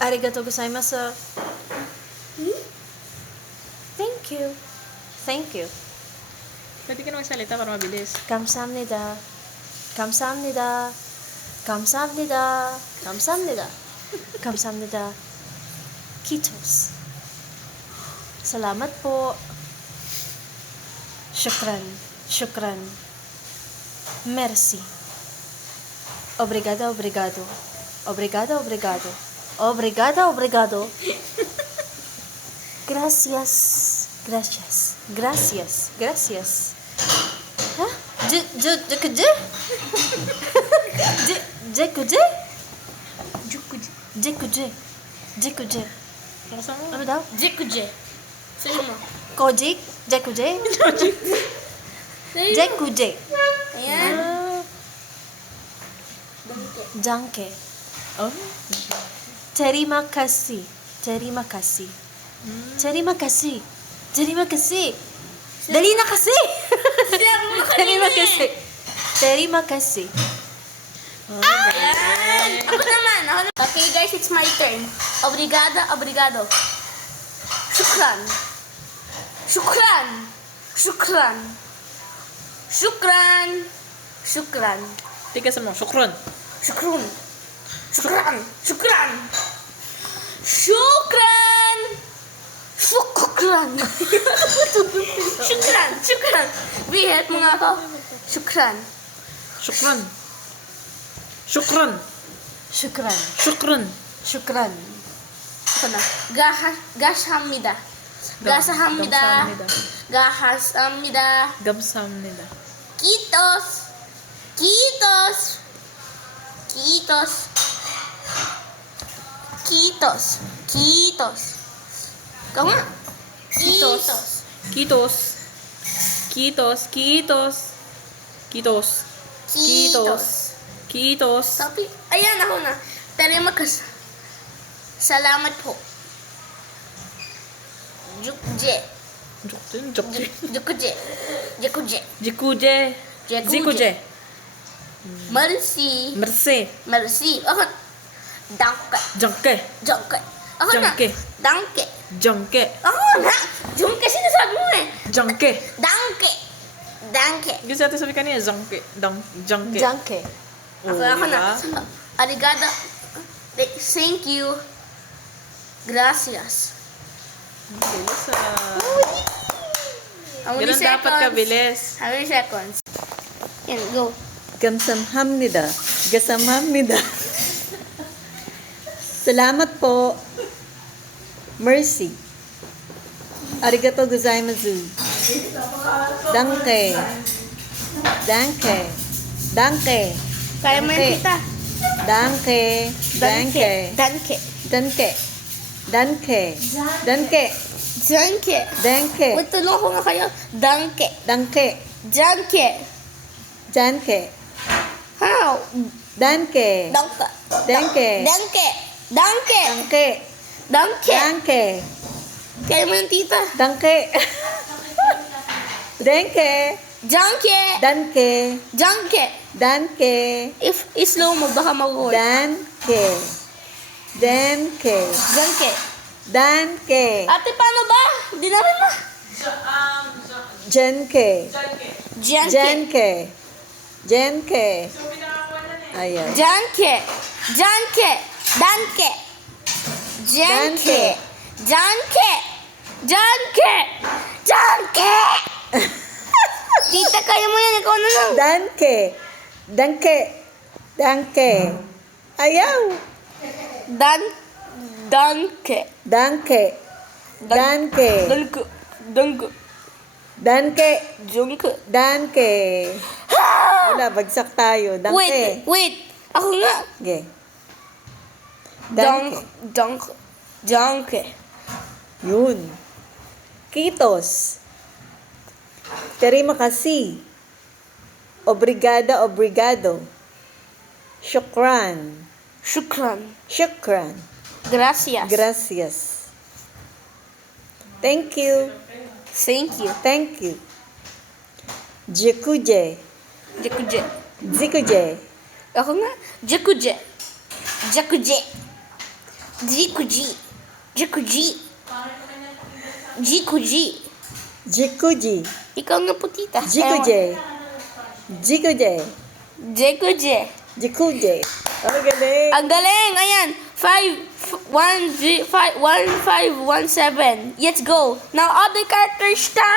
Arigatou gozaimasu. Thank you. Thank you. Pwede ka na magsalita para mabilis. 감사합니다. 감사합니다. 감사합니다. 감사합니다. 감사합니다. Kitos. Salamat po. Shukran. Shukran. Merci. Obrigado, obrigado. Obrigado, obrigado. Obrigado, obrigado. Gracias. Gracias. Gracias. Gracias. Ha? Jekuje? Jekuje? Jekuje. Jekuje. Buksan mo. Ano daw? Jekuje. Sabi mo. Kojik? Jekuje? Jekuje. Ayan. Janke. Oh? Terima kasih. Terima kasih. Terima kasih. Terima kasih. Dali na kasi! Sinabi mo Terima kanina kasih. Terima kasih. Ayan. Ako naman. Okay guys, it's my turn. Obrigado, obrigado. Shukran. Shukran. Shukran. Shukran. Shukran. Tigas mo. Shukran. Shukran. Shukran. Shukran. Shukran. Shukran. Shukran. Shukran. Bihet mo nga ako. Shukran. Shukran. Shukran. Shukran. Shukran. Shukran. Ito na. Gashamnida. Gashamnida. Gashamnida. Gamsamnida. Kitos. Kitos. Kitos. Kitos. Kitos. Ikaw nga. Kitos. Kitos. Kitos. Kitos. Kitos. Kitos. Kitos. Sabi, ayan ako na. Terimakas. Salamat po. Jukje. Jukjin. Jukjin. Jukuje. Jukuje. Jikuje. Jekuje. Zikuje. Merci. Mersi. Merci. Ako. Danke. Jangke. Danke. Ako na. Jangke. Danke. Jangke. Ako na. Jungke sinasabi mo eh. Jangke. Danke. Danke. Gusto natin sabi kanina, Jangke. Jangke. Janke. Ako na. Arigato. Thank you. Gracias. Bilis How many Ganun dapat seconds? kabilis. How many seconds? Yan, go. 감사합니다. 감사합니다. Salamat po. Mercy. Arigatou gozaimasu. Danke. Danke. Danke. Kaya mo yan, tita. Danke. Danke. Danke. Danke. Danke. Danke. Danke. Danke. Wait, tulungan ko nga kayo. Danke. Danke. Danke. Danke. How? Danke. Danke. Danke. Danke. Danke. Danke. Danke. Danke. Kaya mo yan, tita. Danke. Danke. Danke. Danke. Danke. Danke. If slow mo, baka mag-word. Danke. Danke. Danke. Danke. Ate, paano ba? Hindi namin ma. Jenke. Danke. Jenke. Jenke. Ayan. Danke. Danke. Danke. Danke. Danke. Danke. Danke. Tita, kaya mo yan. Ikaw na lang. Danke. Danke. Danke. Ayaw. Danke. Danke. Danke. Danke. Danke. Danke. Danke. Danke. Wala, bagsak tayo. Danke. Wait. Ako nga. Okay. Danke. Danke. Danke. Danke. Yun. Kitos. Terima kasih. Obrigada, obrigado. Shukran. Shukran. Shukran. Gracias. Gracias. Thank you. Thank you. Thank you. Jikuje. Jakuje. Zikuje. Ako nga. Jakuje. Jakuje. Jikuji. Jikuji. Jikuji. Jikuji. Ikaw nga putita. Jikuje. Jikuje. Jikuje. Jikuje. Ang galing. Ang galing! Ayan! 5, 1, 5, 1, 5, 1, 7. Let's go! Now, other characters time!